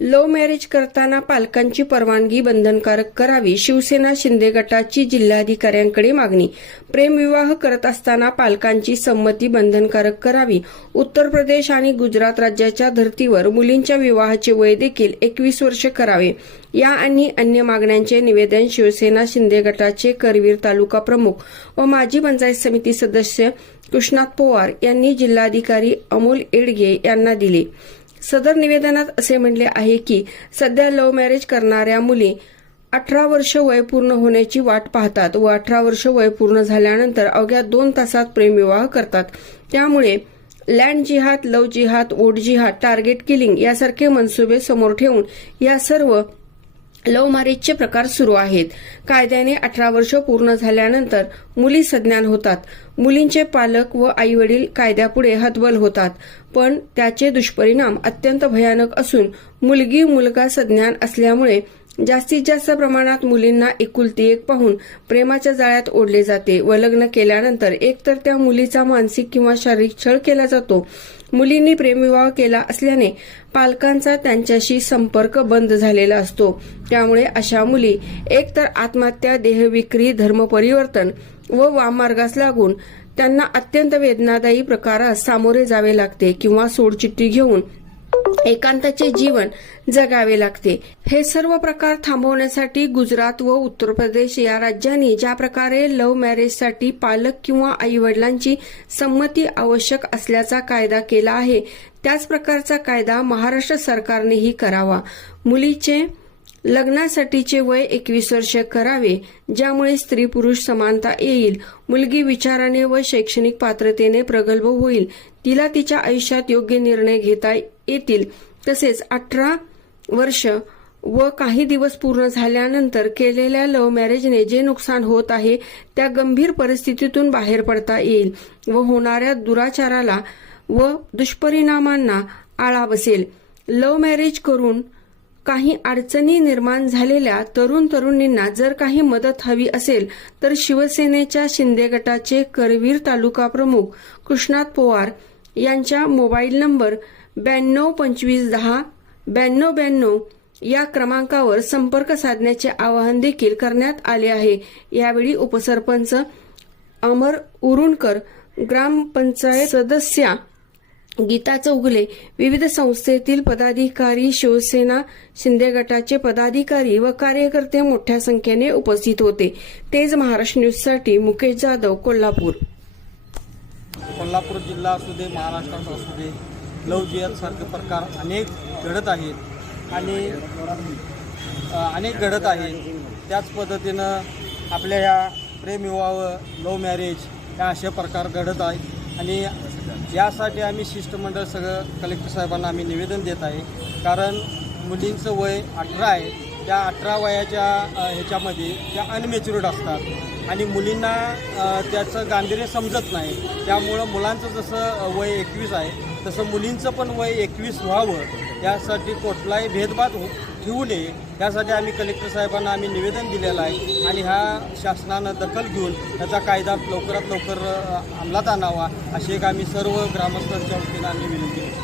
Love marriage करताना पालकांची परवानगी बंधनकारक करावी शिवसेना शिंदे गटाची जिल्हाधिकाऱ्यांकडे मागणी. प्रेमविवाह करत असताना पालकांची संमती बंधनकारक करावी. उत्तर प्रदेश आणि गुजरात राज्याच्या धर्तीवर मुलींच्या विवाहाचे वय देखील एकवीस वर्ष करावे. या आणि अन्य मागण्यांचे निवेदन शिवसेना शिंदे गटाचे करवीर तालुका प्रमुख व माजी पंचायत समिती सदस्य कृष्णात पवार यांनी जिल्हाधिकारी अमोल एडगे यांना दिले. सदर निवेदनात असे म्हणले आहे की सध्या लव्ह मॅरेज करणाऱ्या मुली अठरा वर्ष वय पूर्ण होण्याची वाट पाहतात व अठरा वर्ष वय पूर्ण झाल्यानंतर अवघ्या दोन तासात प्रेमविवाह करतात. त्यामुळे लँड जिहाद लव जिहाद वोट जिहाद टार्गेट किलिंग यासारखे मनसुबे समोर ठेवून या सर्व लव्ह मॅरेजचे प्रकार सुरू आहेत. कायद्याने अठरा वर्ष पूर्ण झाल्यानंतर मुली सज्ञान होतात. मुलींचे पालक व आईवडील कायद्यापुढे हतबल होतात. पण त्याचे दुष्परिणाम अत्यंत भयानक असून मुलगी मुलगा सज्ञान असल्यामुळे जास्तीत जास्त प्रमाणात मुलींना एकुलती एक पाहून प्रेमाच्या जाळ्यात ओढले जाते. व लग्न केल्यानंतर एकतर त्या मुलीचा मानसिक किंवा शारीरिक छळ केला जातो. मुलींनी प्रेमविवाह केला असल्याने पालकांचा त्यांच्याशी संपर्क बंद झालेला असतो. त्यामुळे अशा मुली एकतर आत्महत्या देहविक्री धर्मपरिवर्तन व वाममार्गास लागून त्यांना अत्यंत वेदनादायी प्रकारास सामोरे जावे लागते किंवा सोडचिठ्ठी घेऊन एकांताचे जीवन जगावे लागते. हे सर्व प्रकार थांबवण्यासाठी गुजरात व उत्तर प्रदेश या राज्यांनी ज्या प्रकारे लव्ह मॅरेजसाठी पालक किंवा आई वडिलांची संमती आवश्यक असल्याचा कायदा केला आहे त्याच प्रकारचा कायदा महाराष्ट्र सरकारनेही करावा. मुलीचे लग्नासाठीचे वय एकवीस वर्ष करावे ज्यामुळे स्त्री पुरुष समानता येईल मुलगी विचाराने व शैक्षणिक पात्रतेने प्रगल्भ होईल तिला तिच्या आयुष्यात योग्य निर्णय घेता येतील. तसेच अठरा वर्ष व काही दिवस पूर्ण झाल्यानंतर केलेल्या लव्ह मॅरेजने जे नुकसान होत आहे त्या गंभीर परिस्थितीतून बाहेर पडता येईल व होणाऱ्या दुराचाराला व दुष्परिणामांना आळा बसेल. लव्ह मॅरेज करून काही अडचणी निर्माण झालेल्या तरुण तरुणींना जर काही मदत हवी असेल तर शिवसेनेच्या शिंदे गटाचे करवीर तालुका प्रमुख कृष्णात पोवार यांच्या मोबाईल नंबर ब्याण्णव पंचवीस दहा ब्याण्णव ब्याण्णव या क्रमांकावर संपर्क साधण्याचे आवाहन देखील करण्यात आले आहे. यावेळी उपसरपंच अमर उरुणकर ग्रामपंचायत सदस्या गीता चौगुले विविध संस्थेतील पदाधिकारी शिवसेना शिंदे गटाचे पदाधिकारी व कार्यकर्ते मोठ्या संख्येने उपस्थित होते. तेज महाराष्ट्र न्यूजसाठी मुकेश जाधव कोल्हापूर. कोल्हापूर जिल्हा असू दे महाराष्ट्रात असू दे लव जिहादसारखे प्रकार अनेक घडत आहेत आणि अनेक घडत आहेत. त्याच पद्धतीनं आपल्या ह्या प्रेमविवाह लव्ह मॅरेज या असे प्रकार घडत आहेत. आणि यासाठी आम्ही शिष्टमंडळ सगळं कलेक्टर साहेबांना आम्ही निवेदन देत आहे. कारण मुलींचं वय अठरा आहे. त्या अठरा वयाच्या ह्याच्यामध्ये त्या अनमेच्युर्ड असतात. आणि मुलींना त्याचं गांभीर्य समजत नाही. त्यामुळं मुलांचं जसं वय एकवीस आहे तसं मुलींचं पण वय एकवीस व्हावं यासाठी कुठलाही भेदभाव हो- ठेवू नये. यासाठी आम्ही कलेक्टर साहेबांना आम्ही निवेदन दिलेलं आहे. आणि ह्या शासनानं दखल घेऊन त्याचा कायदा लवकरात लवकर अंमलात आणावा अशी एक आम्ही सर्व ग्रामस्थांच्या वतीनं आम्ही विनंती करतो.